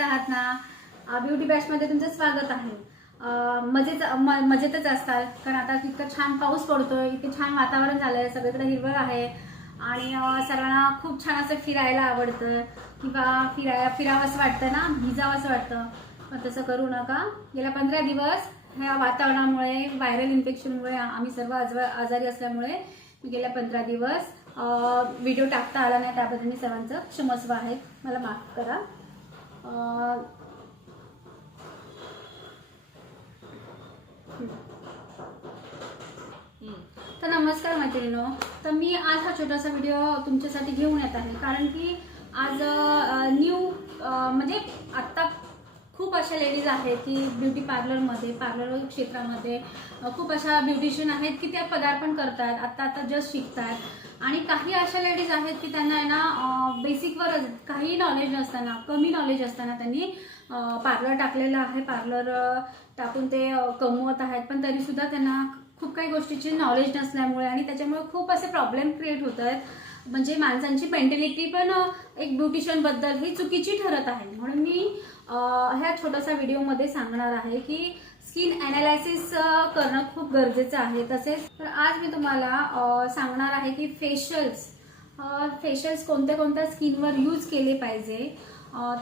मजेत आहात ना? ब्युटी बॅचमध्ये तुमचं स्वागत आहे। मजेतच असतात, कारण आता इतकं छान पाऊस पडतोय, इतकं छान वातावरण झालंय, सगळीकडे हिरवळ आहे आणि सर्वांना खूप छान असं फिरायला आवडतं किंवा फिरावंसं वाटतं ना, भिजावंसं वाटतं। पण तसं करू नका। गेल्या 15 दिवस ह्या वातावरणामुळे, व्हायरल इन्फेक्शनमुळे आम्ही सर्व आजारी असल्यामुळे गेल्या 15 दिवस व्हिडिओ टाकता आला नाही, त्याबद्दल मी सर्वांचं क्षमस्व आहे, मला माफ करा। तर नमस्कार मैत्रिणींनो, तर मी आज हा छोटासा व्हिडिओ तुमच्यासाठी घेऊन येत आहे, कारण की आज म्हणजे आत्ता खूप अशा लेडीज आहेत की ब्युटी पार्लर क्षेत्रामध्ये खूप अशा ब्युटिशियन आहेत की त्या पदार्पण करतात, आता जस्ट शिकतात। आणि काही अशा लेडीज आहेत की त्यांना आहे ना बेसिकवर काही नॉलेज नसताना, कमी नॉलेज असताना त्यांनी पार्लर टाकलेलं आहे, पार्लर टाकून ते कमवत आहेत, पण तरीसुद्धा त्यांना खूप काही गोष्टीची नॉलेज नसल्यामुळे आणि त्याच्यामुळे खूप असे प्रॉब्लेम क्रिएट होत आहेत। म्हणजे माणसांची मेंटॅलिटी पण एक ब्युटिशियन बद्दल ही चुकीची ठरत आहे। म्हणून मी ह्या छोटासा व्हिडिओमध्ये सांगणार आहे की स्किन अनालिसिस करणं खूप गरजेचं आहे। तसेच तर आज मी तुम्हाला सांगणार आहे की फेशियल्स कोणत्या स्किनवर यूज केले पाहिजे,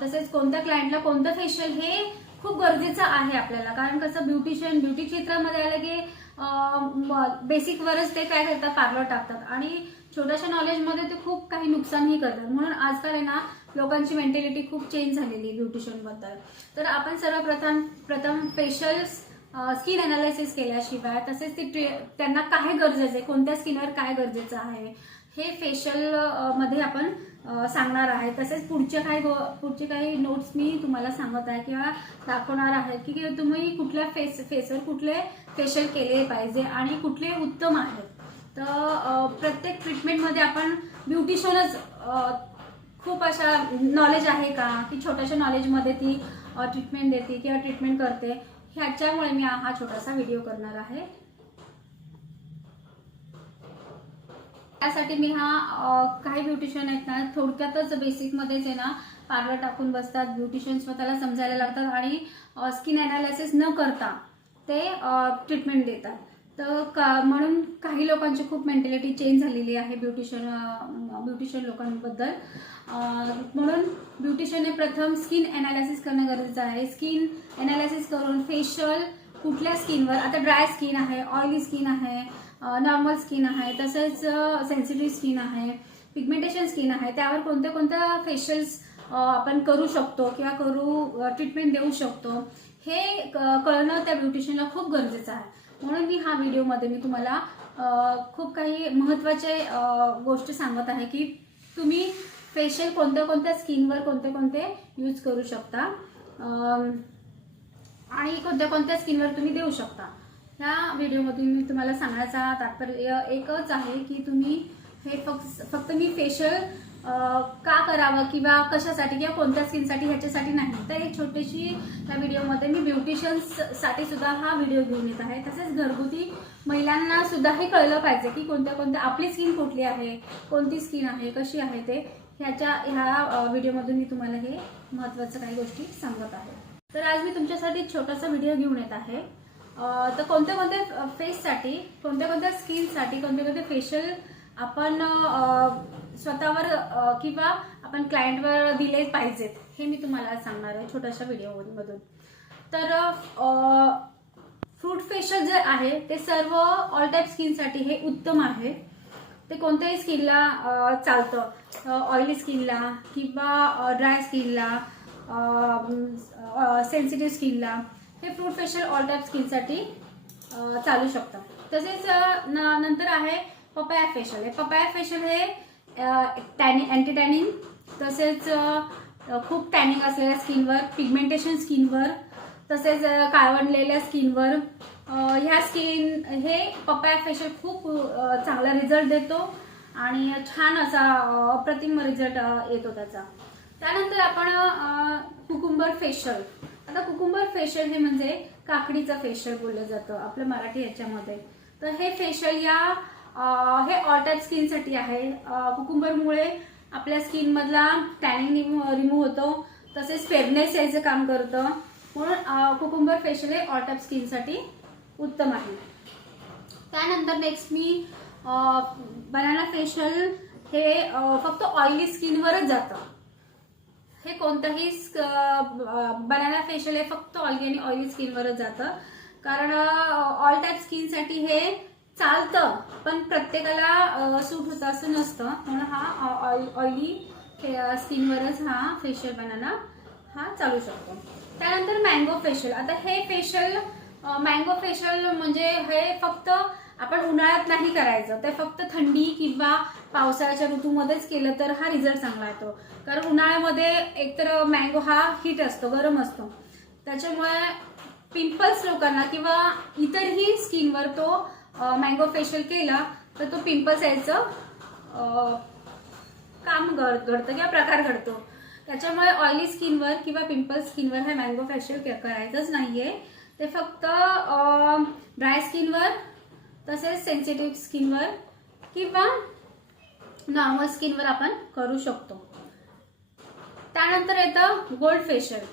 तसेच कोणत्या क्लायंटला कोणतं फेशियल हे खूप गरजेचं आहे आपल्याला। कारण कसं ब्युटी क्षेत्रामध्ये आलं की बेसिकवरच ते काय करतात, पार्लर टाकतात आणि छोट्याशा नॉलेजमध्ये ते खूप काही नुकसानही करतात। म्हणून आजकाल आहे ना लोकांची मेंटॅलिटी खूप चेंज झालेली ब्युटिशियन बद्दल। तर आपण सर्वप्रथम फेशियल्स स्किन अनालिसिस केल्याशिवाय, तसेच त्यांना काय गरजेचं आहे, कोणत्या स्किनवर काय गरजेचं आहे हे फेशियल मध्ये आपण सांगणार आहे। तसेच पुढचे काही नोट्स मी तुम्हाला सांगत आहे किंवा दाखवणार आहे की तुम्ही कुठल्या फेसवर कुठले फेशियल केले पाहिजे आणि कुठले उत्तम आहेत। तर प्रत्येक ट्रीटमेंटमध्ये आपण ब्युटिशियनच खूप अशा नॉलेज आहे का की छोट्याशा नॉलेजमध्ये ती ट्रीटमेंट देते किंवा ट्रीटमेंट करते, ह्याच्यामुळे मी हा छोटासा व्हिडिओ करणार आहे। त्यासाठी मी काही ब्युटिशियन आहेत ना, थोडक्यातच बेसिकमध्येच आहे ना पार्लर टाकून बसतात, ब्युटिशियन स्वतःला समजायला लागतात आणि स्किन अनालिसिस न करता ते ट्रीटमेंट देतात। तर म्हणून काही लोकांची खूप मेंटॅलिटी चेंज झालेली आहे ब्युटिशियन लोकांबद्दल। म्हणून ब्युटिशियनने प्रथम स्किन अनालिसिस करणं गरजेचं आहे। स्किन अनालिसिस करून फेशियल कुठल्या स्किनवर, आता ड्राय स्किन आहे, ऑइली स्किन आहे, नॉर्मल स्किन आहे, तसेच सेन्सिटिव्ह स्किन आहे, पिगमेंटेशन स्किन आहे, त्यावर कोणत्या फेशियल्स आपण करू शकतो किंवा ट्रीटमेंट देऊ शकतो हे कळणं त्या ब्युटिशियनला खूप गरजेचं आहे। म्हणून मी हा व्हिडिओमध्ये मी तुम्हाला खूप काही महत्त्वाचे गोष्टी सांगत आहे की तुम्ही फेशियल कोणत्या स्किनवर कोणते यूज करू शकता आणि कोणत्या स्किनवर तुम्ही देऊ शकता। ह्या व्हिडिओमधून मी तुम्हाला सांगण्याचा तात्पर्य एकच आहे की तुम्ही हे फक्त मी फेशियल का करावं किंवा कशासाठी किंवा कोणत्या स्किनसाठी ह्याच्यासाठी नाही, तर एक छोटीशी या व्हिडिओमध्ये मी ब्युटिशियन्स साठी सुद्धा हा व्हिडिओ घेऊन येत आहे। तसेच घरगुती महिलांना सुद्धा हे कळलं पाहिजे की कोणत्या आपली स्किन कुठली आहे, कोणती स्किन आहे, कशी आहे ते ह्या व्हिडिओमधून मी तुम्हाला हे महत्त्वाचं काही गोष्टी सांगत आहे। तर आज मी तुमच्यासाठी छोटासा व्हिडिओ घेऊन येत आहे। तर कोणत्या फेससाठी, कोणत्या स्किनसाठी कोणते फेशियल आपण स्वतःवर किंवा आपण क्लायंटवर दिले पाहिजेत हे मी तुम्हाला सांगणार आहे छोट्याशा व्हिडिओमधून। तर फ्रूट फेशियल जे आहे ते सर्व ऑल टाईप स्किनसाठी हे उत्तम आहे। ते कोणत्याही स्किनला चालतं, ऑइली स्किनला किंवा ड्राय स्किनला, सेन्सिटिव्ह स्किनला हे फ्रूट फेशियल ऑल टाईप स्किनसाठी चालू शकतं। तसेच नंतर आहे पपाया फेशियल। पपाया फेशियल हे अँटी टॅनिंग, तसेच खूप टॅनिंग असलेल्या स्किनवर, पिगमेंटेशन स्किनवर, तसेच काळवंडलेल्या स्किनवर हे पपाया फेशियल खूप चांगला रिझल्ट देतो आणि छान असा अप्रतिम रिझल्ट येतो त्याचा। त्यानंतर आपण कुकुंबर फेशियल। आता कुकुंबर फेशियल हे म्हणजे काकडीचं फेशियल बोललं जातं आपल्या मराठी ह्याच्यामध्ये। तर हे फेशियल हे ऑल टाईप स्किनसाठी आहे। कुकुंबरमुळे आपल्या स्किन मधला टॅनिंग रिमूव्ह होतो, तसेच फेअरनेस यायचं काम करतं. म्हणून कुकुंबर फेशियल हे ऑल टाईप स्किनसाठी उत्तम आहे. त्यानंतर नेक्स्ट मी बनाना फेशियल हे फक्त ऑइली स्किनवरच जातं. हे कोणतंही बनाना फेशियल हे फक्त ऑइली स्किनवरच जातं. कारण ऑल टाईप स्किनसाठी हे चालतं, पण प्रत्येकाला सूट होतं असं नसतं. म्हणून हा ऑइली स्किनवरच हा फेशियल बनाना हा चालू शकतो. त्यानंतर मँगो फेशियल. आता हे फेशियल मँगो फेशियल म्हणजे हे फक्त आपण उन्हाळ्यात नाही करायचं, ते फक्त थंडी किंवा पावसाळ्याच्या ऋतूमध्येच केलं तर हा रिझल्ट चांगला येतो. कारण उन्हाळ्यामध्ये एकतर मँगो हा हीट असतो, गरम असतो, त्याच्यामुळे पिंपल्स लोकांना किंवा इतरही स्किनवर तो मँगो फेशियल केला तर तो पिंपल्स यायचं काम घडतं किंवा प्रकार घडतो. त्याच्यामुळे ऑइली स्किनवर किंवा पिंपल स्किनवर हे मँगो फेशियल करायचंच नाहीये. ते फक्त ड्राय स्किनवर, तसेच सेन्सिटिव्ह स्किनवर किंवा नॉर्मल स्किनवर आपण करू शकतो. त्यानंतर येतं गोल्ड फेशियल.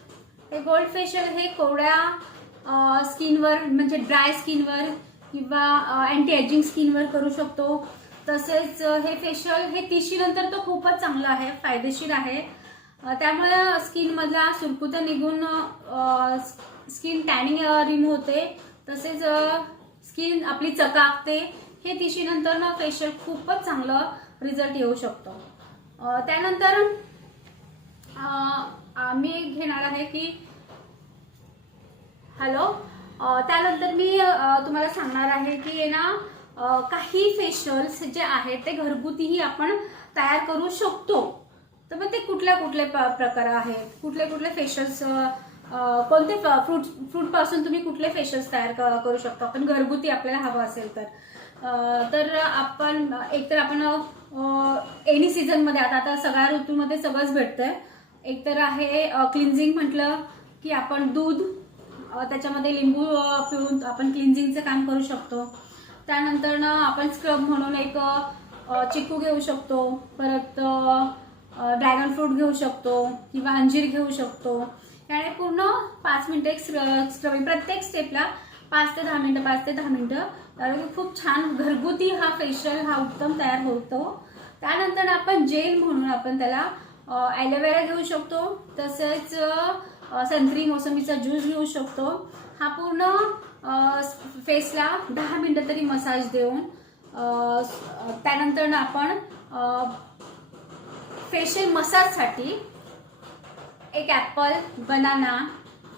हे गोल्ड फेशियल हे कोरड्या स्किनवर म्हणजे ड्राय स्किनवर किंवा अँटी एजिंग स्किनवर करू शकतो. तसेच हे फेशियल हे 30 नंतर तो खूपच चांगला आहे, फायदेशीर आहे. त्यामुळे स्किनमधला सुरकुत्या निघून स्किन टॅनिंग रिमूव्ह होते, तसेच स्किन आपली चकाकते. हे 30 नंतर ना फेशियल खूपच चांगलं रिझल्ट येऊ शकतो. त्यानंतर आम्ही घेणार आहे की त्यानंतर मी तुम्हाला सांगणार आहे की ना काही फेशियल्स जे आहेत ते घरगुतीही आपण तयार करू शकतो. तर मग ते कुठल्या प्रकार आहेत, कुठले फेशियल्स, कोणते फ्रूट पासून तुम्ही कुठले फेशियल्स तयार करू शकतो आपण घरगुती आपल्याला हवं असेल तर आपण एकतर आपण एनी सीझन मध्ये आता सगळ्या ऋतूमध्ये सगळंच भेटतंय. एकतर आहे क्लिन्झिंग म्हटलं की आपण दूध त्याच्यामध्ये लिंबू पिळून आपण क्लिन्झिंगचं काम करू शकतो. त्यानंतर ना आपण स्क्रब म्हणून एक चिकू घेऊ शकतो, परत ड्रॅगन फ्रूट घेऊ शकतो किंवा अंजीर घेऊ शकतो. याने पूर्ण 5 मिनिटं एक स्क्रबिंग, प्रत्येक स्टेपला 5 ते 10 मिनिटं त्यामुळे खूप छान घरगुती हा फेशियल हा उत्तम तयार होतो. त्यानंतर आपण जेल म्हणून आपण त्याला ॲलोवेरा घेऊ शकतो, तसेच संत्री मोसंबीचा ज्यूस घेऊ शकतो. हा पूर्ण फेसला 10 मिनिटं तरी मसाज देऊन त्यानंतर आपण फेशियल मसाजसाठी एक ॲपल, बनाना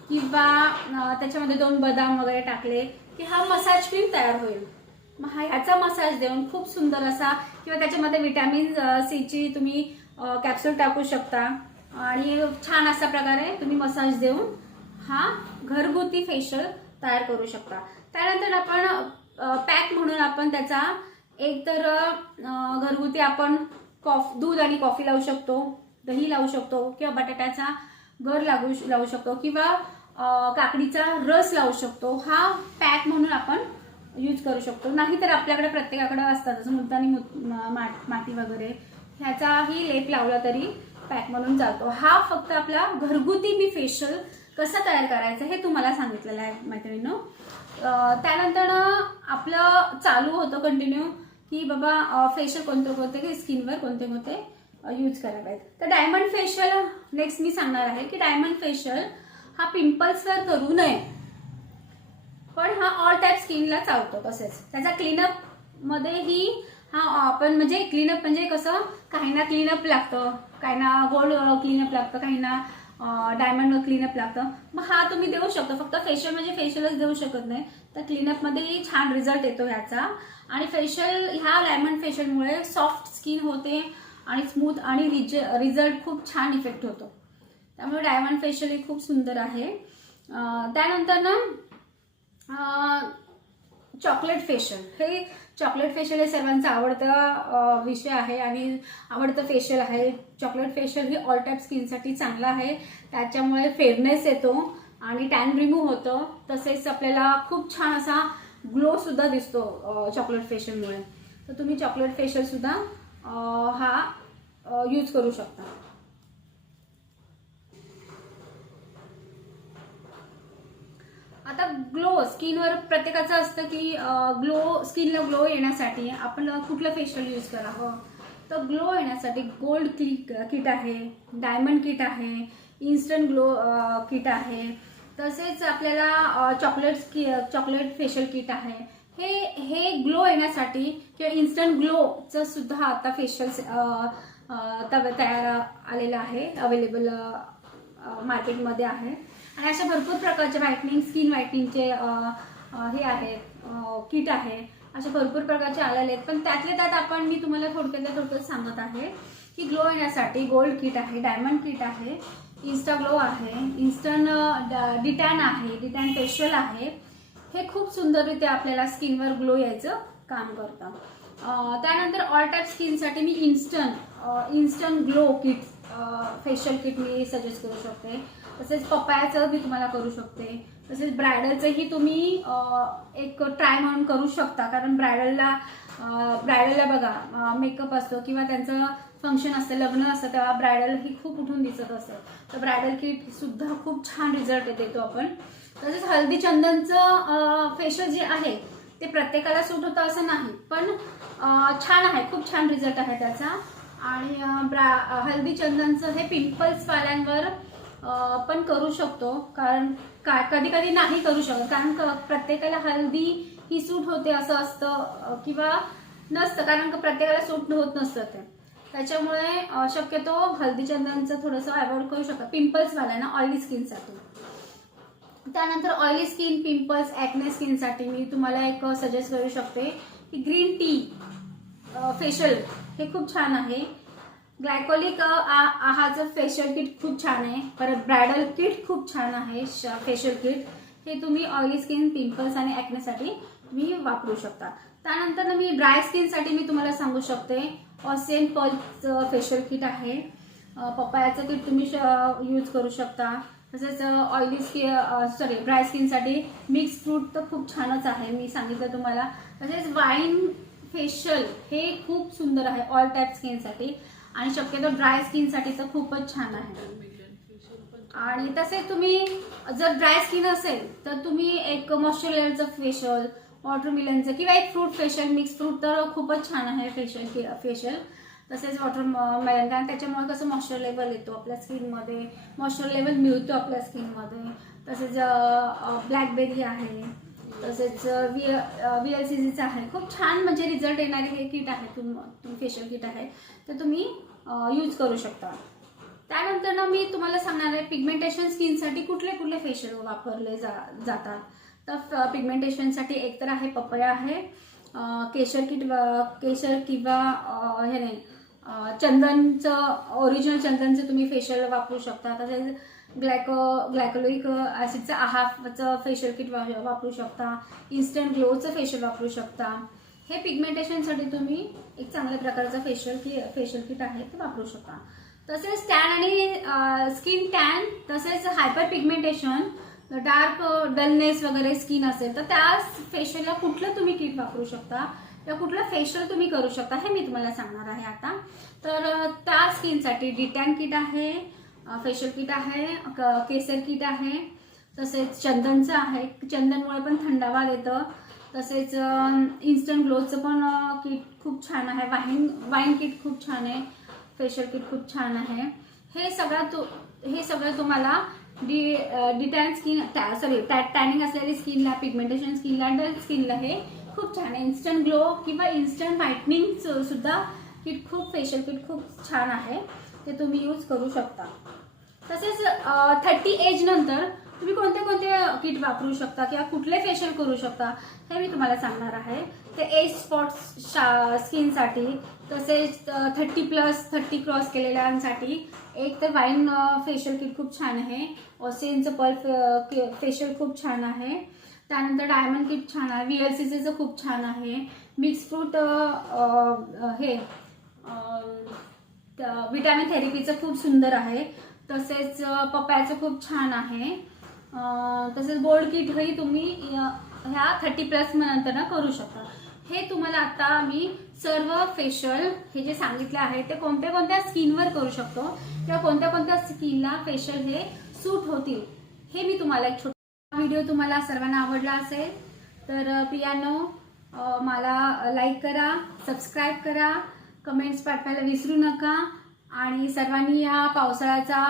किंवा त्याच्यामध्ये 2 बदाम वगैरे टाकले की हा मसाज क्रीम तयार होईल. मग ह्याचा मसाज देऊन खूप सुंदर असा, किंवा त्याच्यामध्ये व्हिटॅमिन सीची तुम्ही कॅप्सूल टाकू शकता आणि छान अशा प्रकारे तुम्ही मसाज देऊन हा घरगुती फेशियल तयार करू शकता. त्यानंतर आपण पॅक म्हणून आपण त्याचा एकतर घरगुती आपण दूध आणि कॉफी लावू शकतो, दही लावू शकतो किंवा बटाट्याचा गर लावू शकतो किंवा काकडीचा रस लावू शकतो. हा पॅक म्हणून आपण यूज करू शकतो. नाहीतर आपल्याकडे प्रत्येकाकडे असतात जसं मुलतानी माती वगैरे, ह्याचाही लेप लावला तरी पॅक म्हणून चालतो. हा फक्त आपला घरगुती मी फेशियल कसं तयार करायचं हे तुम्हाला सांगितलेलं आहे मैत्रिणींनो. त्यानंतर आपलं चालू होतं कंटिन्यू की बाबा फेशियल कोणते स्किनवर कोणते यूज करावेत. तर डायमंड फेशियल नेक्स्ट मी सांगणार आहे की डायमंड फेशियल हा पिंपल्सवर करू नये, पण हा ऑल टाईप स्किनला चालतो. तसेच त्याचा क्लीनअप मध्येही हा आपण म्हणजे क्लीनअप म्हणजे कसं, काहींना क्लीनअप लागतं, काहींना गोल्ड क्लीनअप लागतं, काहींना डायमंड क्लीनअप लागतं. मग हा तुम्ही देऊ शकता. फक्त फेशियल म्हणजे फेशियलच देऊ शकत नाही, तर क्लीनअपमध्येही छान रिझल्ट येतो ह्याचा. आणि फेशियल ह्या डायमंड फेशियलमुळे सॉफ्ट स्किन होते आणि स्मूथ आणि रिझल्ट खूप छान इफेक्ट होतो. त्यामुळे डायमंड फेशियल हे खूप सुंदर आहे. त्यानंतर ना चॉकलेट फेशियल. हे चॉकलेट फेशियल हे सर्वांचा आवडता विषय आहे आणि आवडतं फेशियल आहे. चॉकलेट फेशियल ही ऑल टाईप स्किनसाठी चांगलं आहे. त्याच्यामुळे फेअरनेस येतो आणि टॅन रिमूव्ह होतं. तसेच आपल्याला खूप छान असा ग्लो सुद्धा दिसतो चॉकलेट फेशियलमुळे. तर तुम्ही चॉकलेट फेशियल सुद्धा हा यूज करू शकता. आता ग्लो स्किनवर प्रत्येकाचं असतं की स्किनला ग्लो येण्यासाठी आपण कुठलं फेशियल यूज करावं. तर ग्लो येण्यासाठी गोल्ड किट आहे, डायमंड किट आहे, इन्स्टंट ग्लो किट आहे, तसेच आपल्याला चॉकलेट फेशियल किट आहे. हे ग्लो येण्यासाठी किंवा इन्स्टंट ग्लोचं सुद्धा आता फेशियल तयार आलेलं आहे, अवेलेबल मार्केटमध्ये आहे. आणि अशा भरपूर प्रकारचे स्किन व्हायटनिंगचे हे आहेत किट आहे, अशा भरपूर प्रकारचे आलेले आहेत. पण त्यातल्या त्यात मी तुम्हाला थोडक्यात सांगत आहे की ग्लो येण्यासाठी गोल्ड किट आहे, डायमंड किट आहे, इन्स्टा ग्लो आहे, इन्स्टंट डिटॅन आहे, डिटॅन फेशियल आहे. हे खूप सुंदररित्या आपल्याला स्किनवर ग्लो यायचं काम करतं. त्यानंतर ऑल टाईप स्किनसाठी मी instant glow kit facial kit मी सजेस्ट करू शकते. तसेच पपायाचं मी तुम्हाला करू शकते. तसेच ब्रायडलचंही तुम्ही एक ट्राय म्हणून करू शकता, कारण ब्रायडलला बघा मेकअप असतो किंवा त्यांचं फंक्शन असतं, लग्न असतं, तेव्हा ब्रायडल ही खूप उठून दिसत असतं. तर ब्रायडल किट सुद्धा खूप छान रिझल्ट देतो आपण. तसेच हल्दी चंदनचं फेशियल जे आहे ते प्रत्येकाला सूट होतं असं नाही, पण छान आहे, खूप छान रिझल्ट आहे त्याचा. आणि हल्दी चंदनचं हे पिंपल्सवाल्यांवर पण करू शकतो, कारण कधी कधी नाही करू शकत, कारण प्रत्येकाला हल्दी ही सूट होते असं असतं किंवा नसतं, कारण प्रत्येकाला सूट होत नसतं ते. त्याच्यामुळे शक्यतो हल्दी चंदनचं थोडंसं अवॉइड करू शकता पिंपल्सवाल्यांना, ऑइली स्किनसाठी. त्यानंतर ऑइली स्किन, पिंपल्स, ॲक्ने स्किनसाठी मी तुम्हाला एक सजेस्ट करू शकते की ग्रीन टी फेशियल हे खूप छान आहे. ग्लायकोलिक आहाचं फेशियल किट खूप छान आहे. परत ब्रायडल किट खूप छान आहे फेशियल किट. हे तुम्ही ऑइली स्किन, पिंपल्स आणि ॲक्नेसाठी तुम्ही वापरू शकता. त्यानंतर मी ड्राय स्किनसाठी मी तुम्हाला सांगू शकते ऑसियन पर्लचं फेशियल किट आहे. पपायाचं किट तुम्ही यूज करू शकता. तसेच ड्राय स्किनसाठी मिक्स फ्रूट तर खूप छानच आहे, मी सांगितलं तुम्हाला. तसेच वाईन फेशियल हे खूप सुंदर आहे ऑल टाईप स्किनसाठी, आणि शक्यतो ड्राय स्किनसाठी तर खूपच छान आहे. आणि तसेच तुम्ही जर ड्राय स्किन असेल तर तुम्ही एक मॉइश्चरायझरचं फेशियल, वॉटरमेलनचं किंवा एक फ्रूट फेशियल, मिक्स फ्रूट तर खूपच छान आहे फेशियल. तसेच वॉटरमेलन, कारण त्याच्यामुळे कसं मॉइश्चर लेवल येतो आपल्या स्किनमध्ये, मॉइश्चर लेवल मिळतो आपल्या स्किनमध्ये. तसेच ब्लॅकबेरी आहे, तसेच VLCCचं आहे. खूप छान म्हणजे रिझल्ट येणारे हे किट आहे, तुम्ही फेशियल किट आहे, तर तुम्ही यूज करू शकता. त्यानंतर ना मी तुम्हाला सांगणार आहे पिगमेंटेशन स्किनसाठी कुठले फेशियल वापरले जातात. तर पिगमेंटेशनसाठी एक तर आहे पपया आहे, केशर किंवा हे नाही ओरिजिनल चंदनचं तुम्ही फेशियल वापरू शकता. तसेच ग्लायकोलिक ॲसिडचं आहाचं फेशियल किट वापरू शकता. इन्स्टंट ग्लोचं फेशियल वापरू शकता. हे पिगमेंटेशनसाठी तुम्ही एक चांगल्या प्रकारचं फेशियल किट आहे ते वापरू शकता. तसेच टॅन आणि स्किन टॅन, तसेच हायपर पिगमेंटेशन, डार्क डलनेस वगैरे स्किन असेल तर त्या फेशियलला कुठलं तुम्ही किट वापरू शकता किंवा कुठलं फेशियल तुम्ही करू शकता हे मी तुम्हाला सांगणार आहे आता. तर त्या स्किनसाठी डिटॅन किट आहे, फेशियल किट आहे, केसर किट आहे, तसेच चंदनचं आहे. चंदनमुळे पण थंडावा देतं. तसेच इन्स्टंट ग्लोचं पण किट खूप छान आहे. वाईन किट खूप छान आहे, फेशियल किट खूप छान आहे. हे सगळं तुम्हाला डिटॅन स्किन टॅनिंग असलेली स्किनला, पिगमेंटेशन स्किनला, डल स्किनला हे खूप छान आहे. इन्स्टंट ग्लो किंवा इन्स्टंट व्हाईटनिंग सुद्धा किट फेशियल किट खूप छान आहे, ते तुम्ही यूज करू शकता. तसेच 30 एज नंतर तुम्ही कोणते किट वापरू शकता किंवा कुठले फेशियल करू शकता हे मी तुम्हाला सांगणार आहे. ते एज स्पॉट्स स्किनसाठी, तसेच 30 क्रॉस केलेल्यांसाठी एक तर वाईन फेशियल किट खूप छान आहे. ऑसियनचं पर्ल फेशियल खूप छान आहे. त्यानंतर डायमंड किट छान आहे. VLCCचं खूप छान आहे. मिक्स फ्रूट विटॅमिन थेरपीचं खूप सुंदर आहे. तसेच पपायाचं खूप छान आहे. तसेच गोल्ड किट ही तुम्ही ह्या 30+ नंतर करू शकता. हे तुम्हाला आता मी सर्व फेशियल हे जे सांगितले आहे ते कोणत्या स्किनवर करू शकतो किंवा कोणत्या स्किनला फेशियल हे सूट होतील हे मी तुम्हाला एक छोटा व्हिडिओ तुम्हाला सर्वांना आवडला असेल तर पियानो मला लाईक करा, सबस्क्राईब करा, कमेंट्स पाठवायला विसरू नका आणि सर्वांनी या पावसाळ्याचा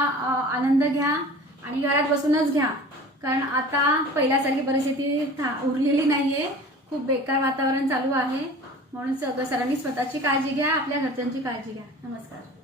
आनंद घ्या आणि घरात बसूनच घ्या, कारण आता पहिल्यासारखी परिस्थिती उरलेली नाहीये. खूप बेकार वातावरण चालू आहे. म्हणून सर्वांनी स्वतःची काळजी घ्या, आपल्या घरच्यांची काळजी घ्या. नमस्कार.